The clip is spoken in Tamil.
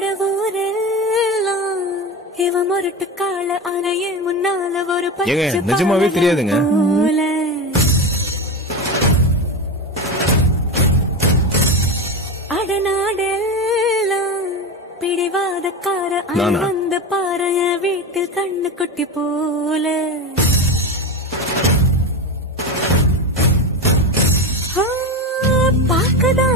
அடவூரெல்லாம் இவன் முரட்டு கால அணையே முன்னால ஒரு பச்சை நிஜமாவே தெரியாதுங்க. அடநாடெல்லாம் பிடிவாதக்கார அந்த பாறைய வீட்டில் கண்ணு குட்டி போல பார்க்கதா